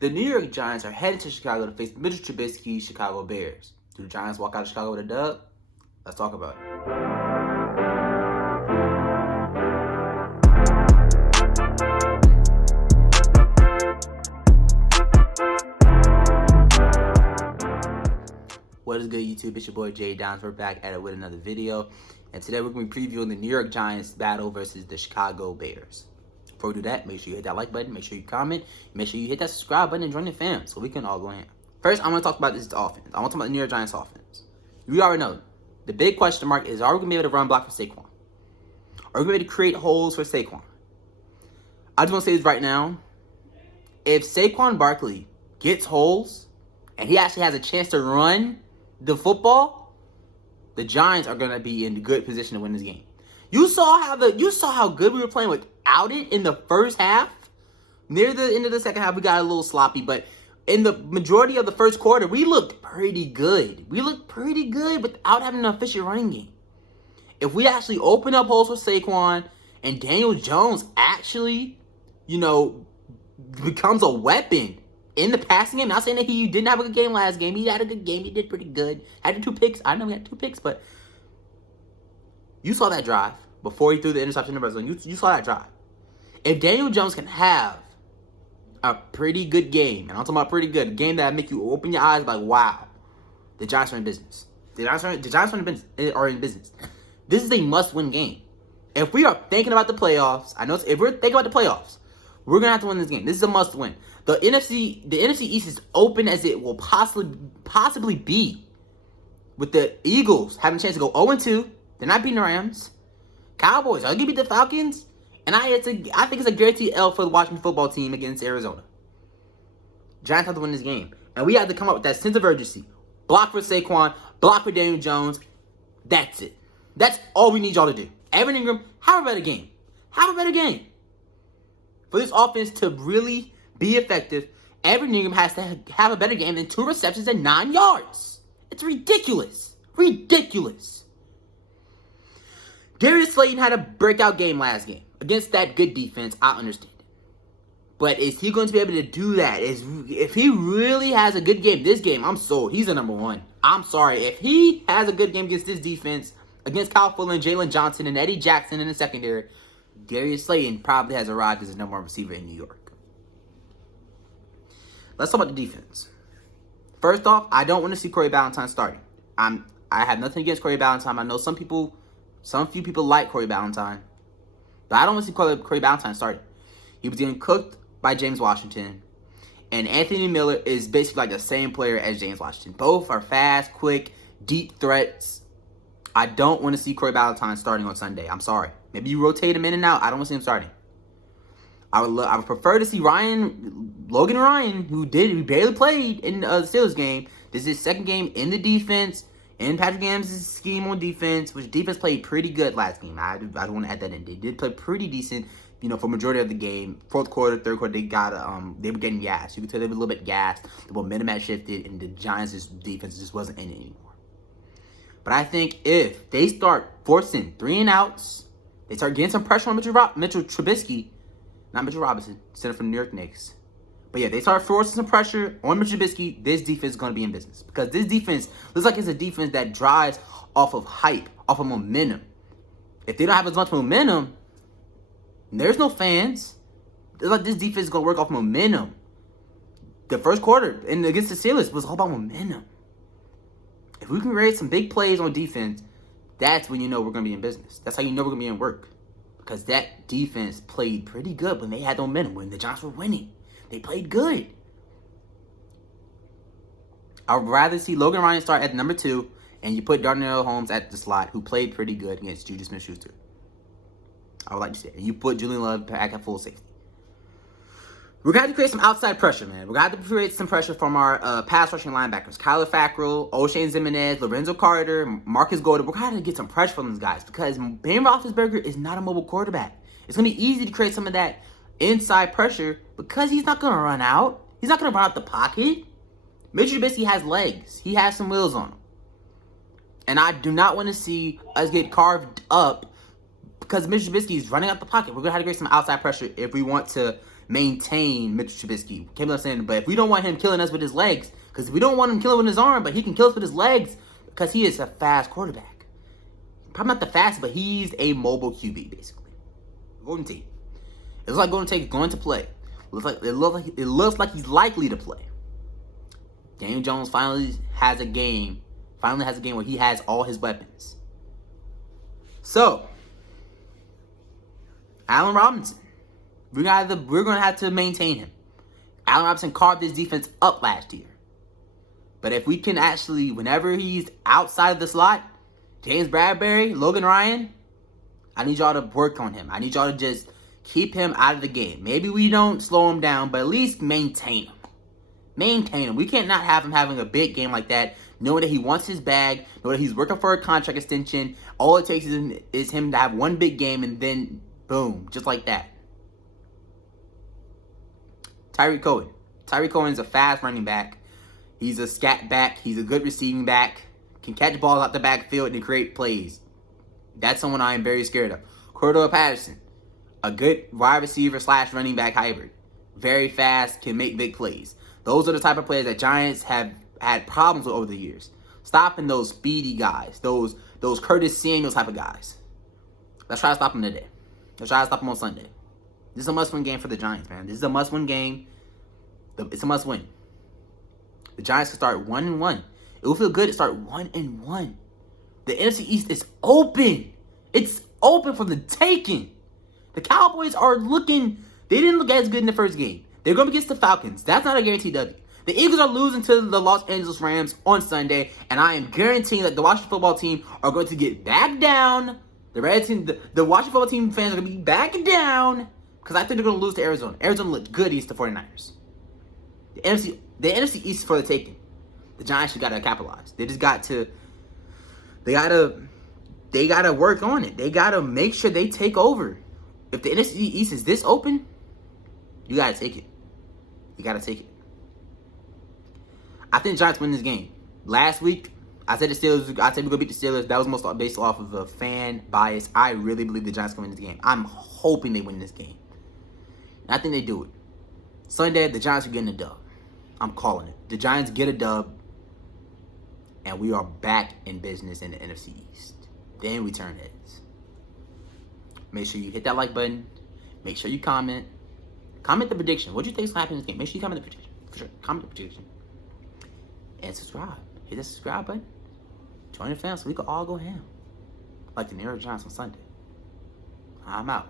The New York Giants are headed to Chicago to face Mitchell Trubisky's Chicago Bears. Do the Giants walk out of Chicago with a dub? Let's talk about it. What is good, YouTube? It's your boy Jay Downs. We're back at it with another video. And today we're going to be previewing the New York Giants battle versus the Chicago Bears. Before we do that, make sure you hit that like button, make sure you comment, make sure you hit that subscribe button and join the fam so we can all go in. First, I want to talk about this offense. I want to talk about the New York Giants offense. We already know. The big question mark is, are we going to be able to run block for Saquon? Are we going to be able to create holes for Saquon? I just want to say this right now. If Saquon Barkley gets holes and he actually has a chance to run the football, the Giants are going to be in good position to win this game. You saw how good we were playing without it in the first half. Near the end of the second half, we got a little sloppy, but in the majority of the first quarter, we looked pretty good. We looked pretty good without having an efficient running game. If we actually open up holes for Saquon and Daniel Jones actually, becomes a weapon in the passing game. Not saying that he didn't have a good game last game. He had a good game. He did pretty good. Had the 2 picks. I know he had 2 picks, but you saw that drive before he threw the interception in the red zone. You saw that drive. If Daniel Jones can have a pretty good game, and I'm talking about pretty good, a game that make you open your eyes like, wow, the Giants are in business. The Giants are in business. This is a must-win game. If we are thinking about the playoffs, if we're thinking about the playoffs, we're gonna have to win this game. This is a must-win. The NFC East is open as it will possibly be, with the Eagles having a chance to go 0-2. They're not beating the Rams. Cowboys are gonna beat the Falcons, and I think it's a guaranteed L for the Washington football team against Arizona. Giants have to win this game, and we have to come up with that sense of urgency. Block for Saquon, block for Daniel Jones. That's it. That's all we need y'all to do. Evan Ingram, have a better game. Have a better game. For this offense to really be effective, Evan Ingram has to have a better game than 2 receptions and 9 yards. It's ridiculous. Ridiculous. Darius Slayton had a breakout game last game. Against that good defense, I understand it. But is he going to be able to do that? If he really has a good game this game, I'm sold. He's the number 1. I'm sorry. If he has a good game against this defense, against Kyle Fuller and Jalen Johnson and Eddie Jackson in the secondary, Darius Slayton probably has arrived as the number 1 receiver in New York. Let's talk about the defense. First off, I don't want to see Corey Ballantyne starting. I have nothing against Corey Ballantyne. I know some few people like Corey Ballantyne, but I don't want to see Corey Ballantyne starting. He was getting cooked by James Washington, and Anthony Miller is basically like the same player as James Washington. Both are fast, quick, deep threats. I don't want to see Corey Ballantyne starting on Sunday. I'm sorry. Maybe you rotate him in and out. I don't want to see him starting. I would prefer to see Logan Ryan, who barely played in the Steelers game. This is his second game in the defense, in Patrick Mahomes' scheme on defense, which defense played pretty good last game. I don't want to add that in. They did play pretty decent, for majority of the game. Fourth quarter, third quarter, they were getting gassed. You could tell they were a little bit gassed. The momentum had shifted, and the Giants' defense just wasn't in it anymore. But I think if they start forcing 3 and outs, they start getting some pressure on Mitchell Trubisky, not Mitchell Robinson, center from the New York Knicks. But yeah, they start forcing some pressure on Mitchell Trubisky, this defense is going to be in business. Because this defense looks like it's a defense that drives off of hype, off of momentum. If they don't have as much momentum, there's no fans. It's like this defense is going to work off momentum. The first quarter against the Steelers was all about momentum. If we can create some big plays on defense, that's when you know we're going to be in business. That's how you know we're going to be in work. Because that defense played pretty good when they had momentum, when the Giants were winning. They played good. I would rather see Logan Ryan start at number 2, and you put Darnell Holmes at the slot, who played pretty good against Juju Smith-Schuster. I would like to see it. And you put Julian Love back at full safety. We're going to have to create some outside pressure, man. We're going to have to create some pressure from our pass rushing linebackers. Kyler Fackrell, O'Shane Ximines, Lorenzo Carter, Marcus Golden. We're going to have to get some pressure from these guys because Ben Roethlisberger is not a mobile quarterback. It's going to be easy to create some of that inside pressure because he's not going to run out. He's not going to run out the pocket. Mitchell Trubisky has legs. He has some wheels on him. And I do not want to see us get carved up because Mitchell Trubisky is running out the pocket. We're going to have to create some outside pressure if we want to maintain Mitchell Trubisky. Came up saying, but if we don't want him killing us with his legs, because we don't want him killing with his arm, but he can kill us with his legs, because he is a fast quarterback. Probably not the fastest, but he's a mobile QB, basically. Golden Tate. It looks like Golden Tate is going to play. It looks like he's likely to play. Daniel Jones finally has a game where he has all his weapons. So, Allen Robinson. We're gonna have to maintain him. Allen Robinson carved this defense up last year. But if we can actually, whenever he's outside of the slot, James Bradbury, Logan Ryan, I need y'all to work on him. I need y'all to just keep him out of the game. Maybe we don't slow him down, but at least maintain him. Maintain him. We can't not have him having a big game like that, knowing that he wants his bag, knowing that he's working for a contract extension. All it takes is him to have one big game, and then boom, just like that. Tyreek Cohen. Tyreek Cohen is a fast running back. He's a scat back. He's a good receiving back. Can catch balls out the backfield and create plays. That's someone I am very scared of. Cordell Patterson. A good wide receiver / running back hybrid. Very fast, can make big plays. Those are the type of players that Giants have had problems with over the years. Stopping those speedy guys. Those Curtis Samuel type of guys. Let's try to stop them today. Let's try to stop them on Sunday. This is a must-win game for the Giants, man. This is a must-win game. It's a must-win. The Giants can start 1-1. It will feel good to start 1-1. The NFC East is open. It's open for the taking. The Cowboys are looking... They didn't look as good in the first game. They're going to be against the Falcons. That's not a guaranteed W. The Eagles are losing to the Los Angeles Rams on Sunday, and I am guaranteeing that the Washington football team are going to get back down. The Washington football team fans are going to be back down, because I think they're going to lose to Arizona. Arizona looked good against the 49ers. The NFC East is for the taking. The Giants just got to capitalize. They just got to... They got to work on it. They got to make sure they take over. If the NFC East is this open, you got to take it. You got to take it. I think the Giants win this game. Last week, I said we're going to beat the Steelers. That was most based off of a fan bias. I really believe the Giants can win this game. I'm hoping they win this game. And I think they do it. Sunday, the Giants are getting a dub. I'm calling it. The Giants get a dub, and we are back in business in the NFC East. Then we turn heads. Make sure you hit that like button. Make sure you comment. Comment the prediction. What do you think is going to happen in this game? Make sure you comment the prediction. For sure. Comment the prediction. And subscribe. Hit the subscribe button. Join the fam so we can all go ham. Like the New York Giants on Sunday. I'm out.